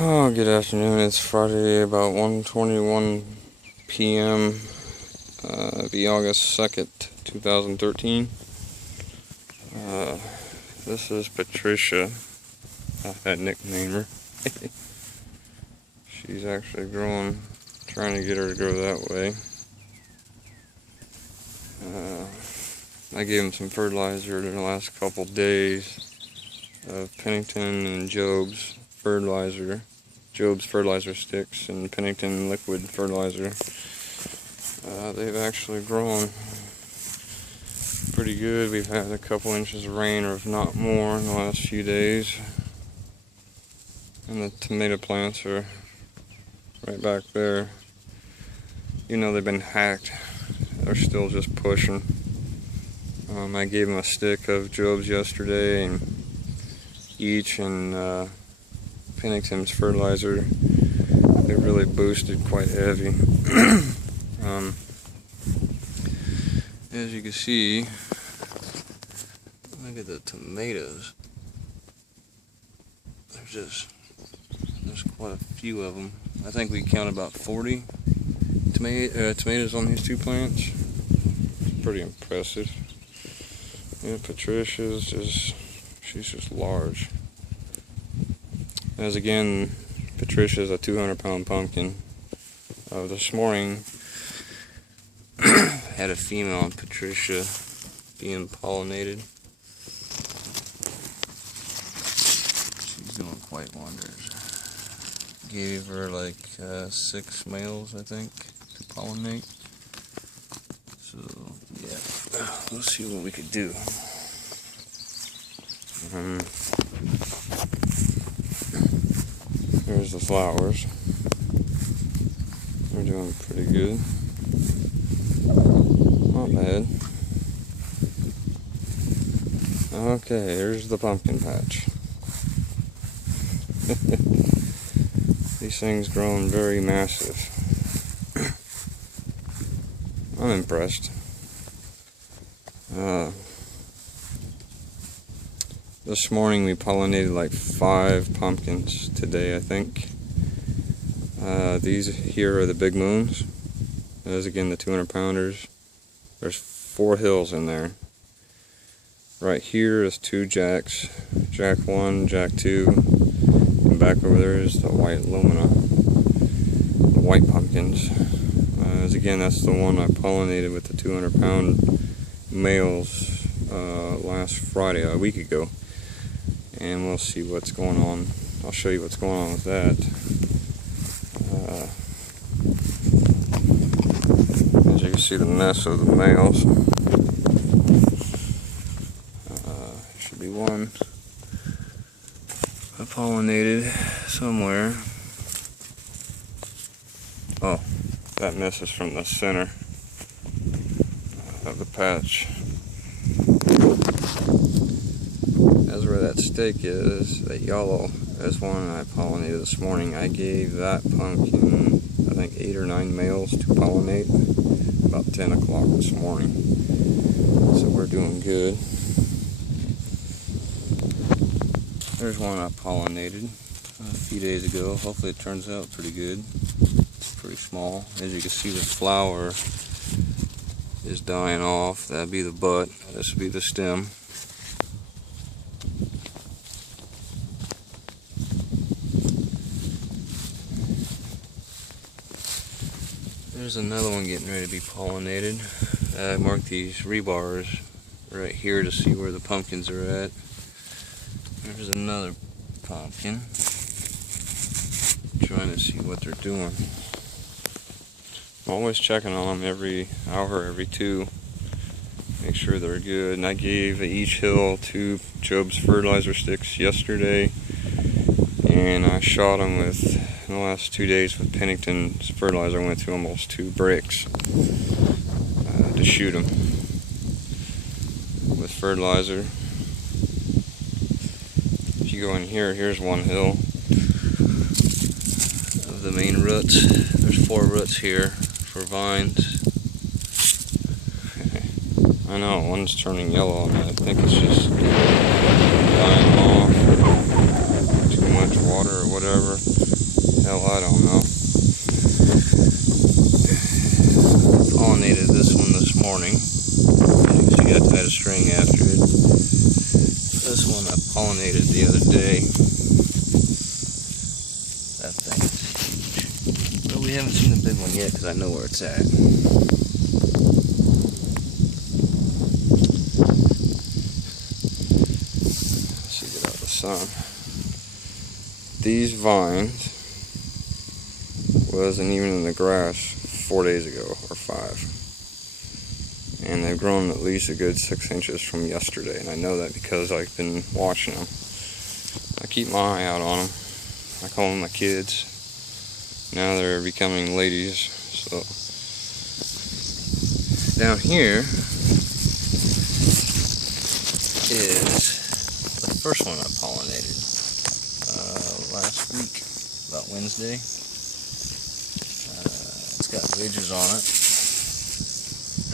Oh, good afternoon. It's Friday, about 1:21 p.m. The August 2nd, 2013. This is Patricia. That nickname her. She's actually growing. Trying to get her to grow that way. I gave him some fertilizer in the last couple days of Pennington and Job's fertilizer sticks and Pennington liquid fertilizer. They've actually grown pretty good. We've had a couple inches of rain, or if not more, in the last few days. And the tomato plants are right back there. You know, they've been hacked. They're still just pushing. I gave them a stick of Job's yesterday, and each and Pennington's fertilizer. They really boosted quite heavy. As you can see, look at the tomatoes. There's quite a few of them. I think we counted about 40 tomatoes on these two plants. Pretty impressive. Yeah, Patricia's she's just large. As again, Patricia's a 200-pound pumpkin. This morning, had a female on Patricia being pollinated. She's doing quite wonders. Gave her like 6 males, I think, to pollinate. So, yeah, let's see what we could do. Here's the flowers. They're doing pretty good. Not bad. Okay, here's the pumpkin patch. These things grown very massive. I'm impressed. This morning we pollinated like 5 pumpkins today, I think. These here are the big moons. Those again the 200-pounders. There's 4 hills in there. Right here is 2 jacks. Jack 1, Jack 2. And back over there is the white lumina. The white pumpkins. As again, that's the one I pollinated with the 200-pound males last Friday, a week ago. And we'll see what's going on. I'll show you what's going on with that. As you can see, the mess of the males. Should be one I pollinated somewhere. Oh, that mess is from the center of the patch. That's where that stake is, that yellow. That's one I pollinated this morning. I gave that pumpkin, I think 8 or 9 males to pollinate about 10 o'clock this morning. So we're doing good. There's one I pollinated a few days ago. Hopefully it turns out pretty good. It's pretty small. As you can see, the flower is dying off. That'd be the butt. This would be the stem. There's another one getting ready to be pollinated. I marked these rebars right here to see where the pumpkins are at. There's another pumpkin. Trying to see what they're doing. I'm always checking on them every hour, every 2. Make sure they're good. And I gave each hill 2 Job's fertilizer sticks yesterday. And I shot them with, in the last 2 days with Pennington's fertilizer. I went through almost 2 bricks to shoot them with fertilizer. If you go in here, here's one hill of the main roots. There's 4 roots here for vines. I know, one's turning yellow on me. I think it's just dying off. Too much water or whatever. Hell, I don't know. Pollinated this one this morning. As you can see, I tied a string after it. This one I pollinated the other day. That thing is huge. But we haven't seen the big one yet because I know where it's at. Let's see, get out of the sun. These vines wasn't even in the grass 4 days ago, or 5. And they've grown at least a good 6 inches from yesterday, and I know that because I've been watching them. I keep my eye out on them. I call them my kids. Now they're becoming ladies. So down here is the first one I pollinated last week, about Wednesday. It's got ridges on it.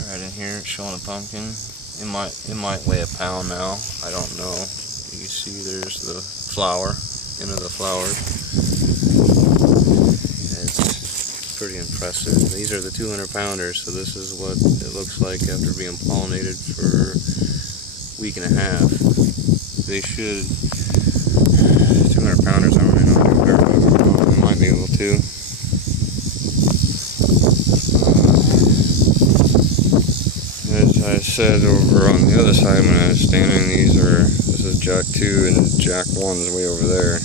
Right in here, it's showing a pumpkin. It might weigh a pound now. I don't know. You can see there's the flower, end of the flowers. It's pretty impressive. These are the 200 pounders, so this is what it looks like after being pollinated for a week and a half. They should, 200 pounders, I don't really know if they're they might be able to. As I said over on the other side when I was standing, this is Jack 2 and Jack 1 is way over there.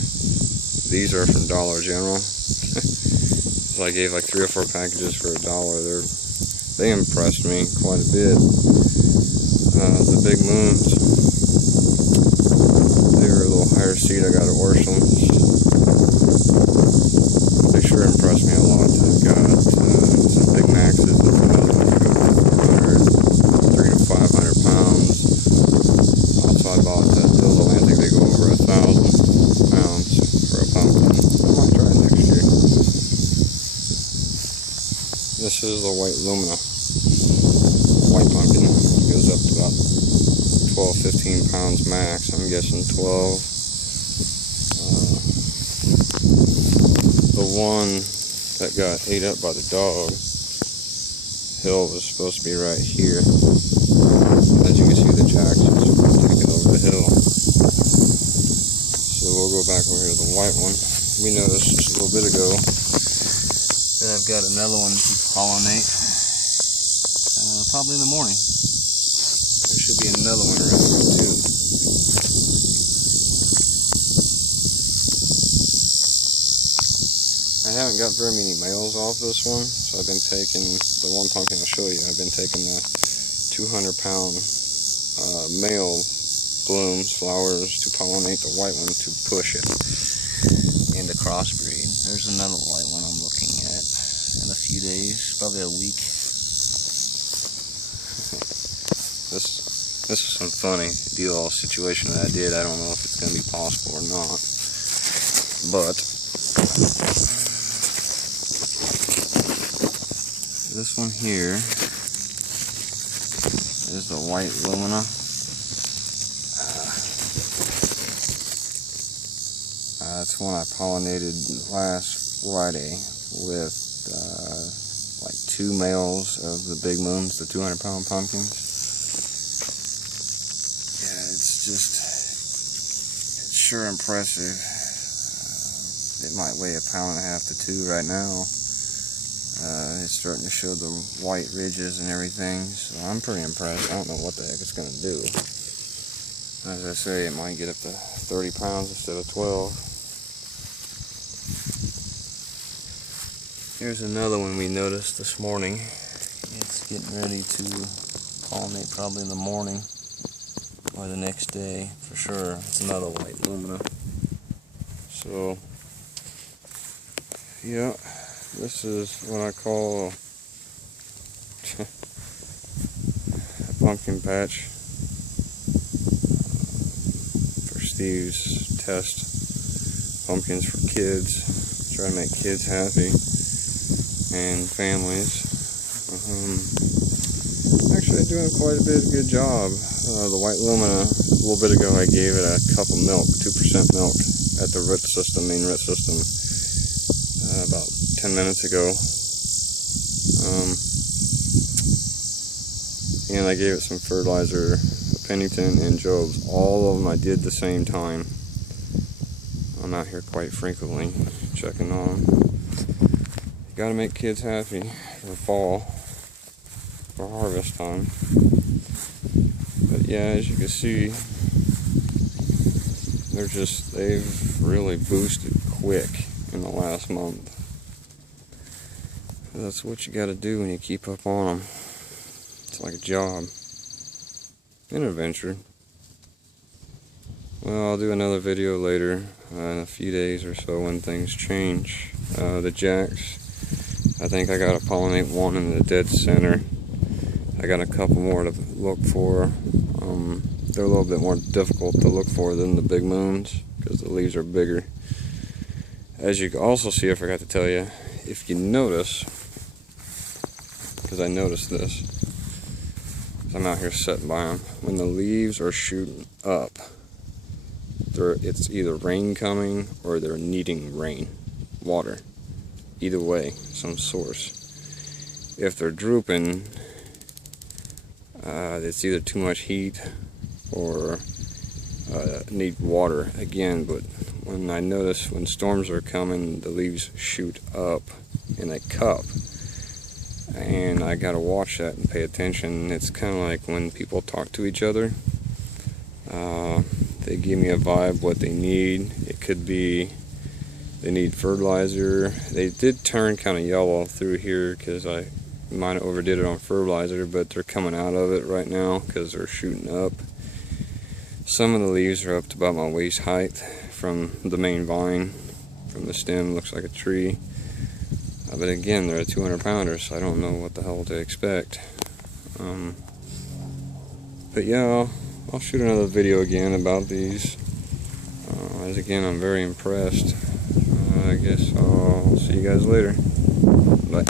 These are from Dollar General. So I gave like 3 or 4 packages for $1. They impressed me quite a bit. The big moons, they were a little higher seed. I got at Orscheln's. They sure impressed me a lot. I've got some Big Maxes. This is the white lumina, white pumpkin. It goes up to about 12-15 pounds max. I'm guessing 12. The one that got ate up by the dog hill was supposed to be right here. As you can see, the jacks just taking over the hill. So we'll go back over here to the white one. We noticed just a little bit ago that I've got another one to pollinate, probably in the morning. There should be another one around here too. I haven't got very many males off this one, so I've been taking, the one pumpkin I'll show you, I've been taking the 200-pound male blooms, flowers, to pollinate the white one to push it into crossbreed. There's another white one I'm looking at in a few days, probably a week. This is some funny deal situation that I did. I don't know if it's going to be possible or not, but this one here is the white lumina. That's one I pollinated last Friday with like 2 males of the big moons, the 200-pound pumpkins. Yeah, it's sure impressive. It might weigh a pound and a half to 2 right now. It's starting to show the white ridges and everything, so I'm pretty impressed. I don't know what the heck it's going to do. As I say, it might get up to 30 pounds instead of 12. Here's another one we noticed this morning. It's getting ready to pollinate probably in the morning or the next day for sure. It's another white lumina. So, yeah, this is what I call a pumpkin patch for Steve's test. Pumpkins for kids. Try to make kids happy. And families. Actually doing quite a good job. The white lumina, a little bit ago I gave it a cup of milk, 2% milk, at the root system, main root system. about 10 minutes ago. And I gave it some fertilizer, Pennington and Jobs. All of them I did the same time. I'm out here quite frequently checking on them. You gotta make kids happy for fall, for harvest time. But yeah, as you can see, they've really boosted quick in the last month. That's what you gotta do when you keep up on them. It's like a job, an adventure. Well, I'll do another video later, in a few days or so when things change. The jacks, I think I gotta pollinate one in the dead center. I got a couple more to look for. They're a little bit more difficult to look for than the big moons because the leaves are bigger. As you can also see, I forgot to tell you, if you notice, because I noticed this, I'm out here sitting by them, when the leaves are shooting up, it's either rain coming or they're needing rain, water. Either way, some source. If they're drooping, it's either too much heat or need water again. But when I notice when storms are coming, the leaves shoot up in a cup, and I gotta watch that and pay attention. It's kind of like when people talk to each other. They give me a vibe what they need. It could be they need fertilizer. They did turn kind of yellow through here because I might have overdid it on fertilizer, but they're coming out of it right now because they're shooting up. Some of the leaves are up to about my waist height from the main vine, from the stem. Looks like a tree. But again, they're a 200 pounder, so I don't know what the hell to expect. But yeah, I'll shoot another video again about these. As again, I'm very impressed. I guess I'll see you guys later. Bye.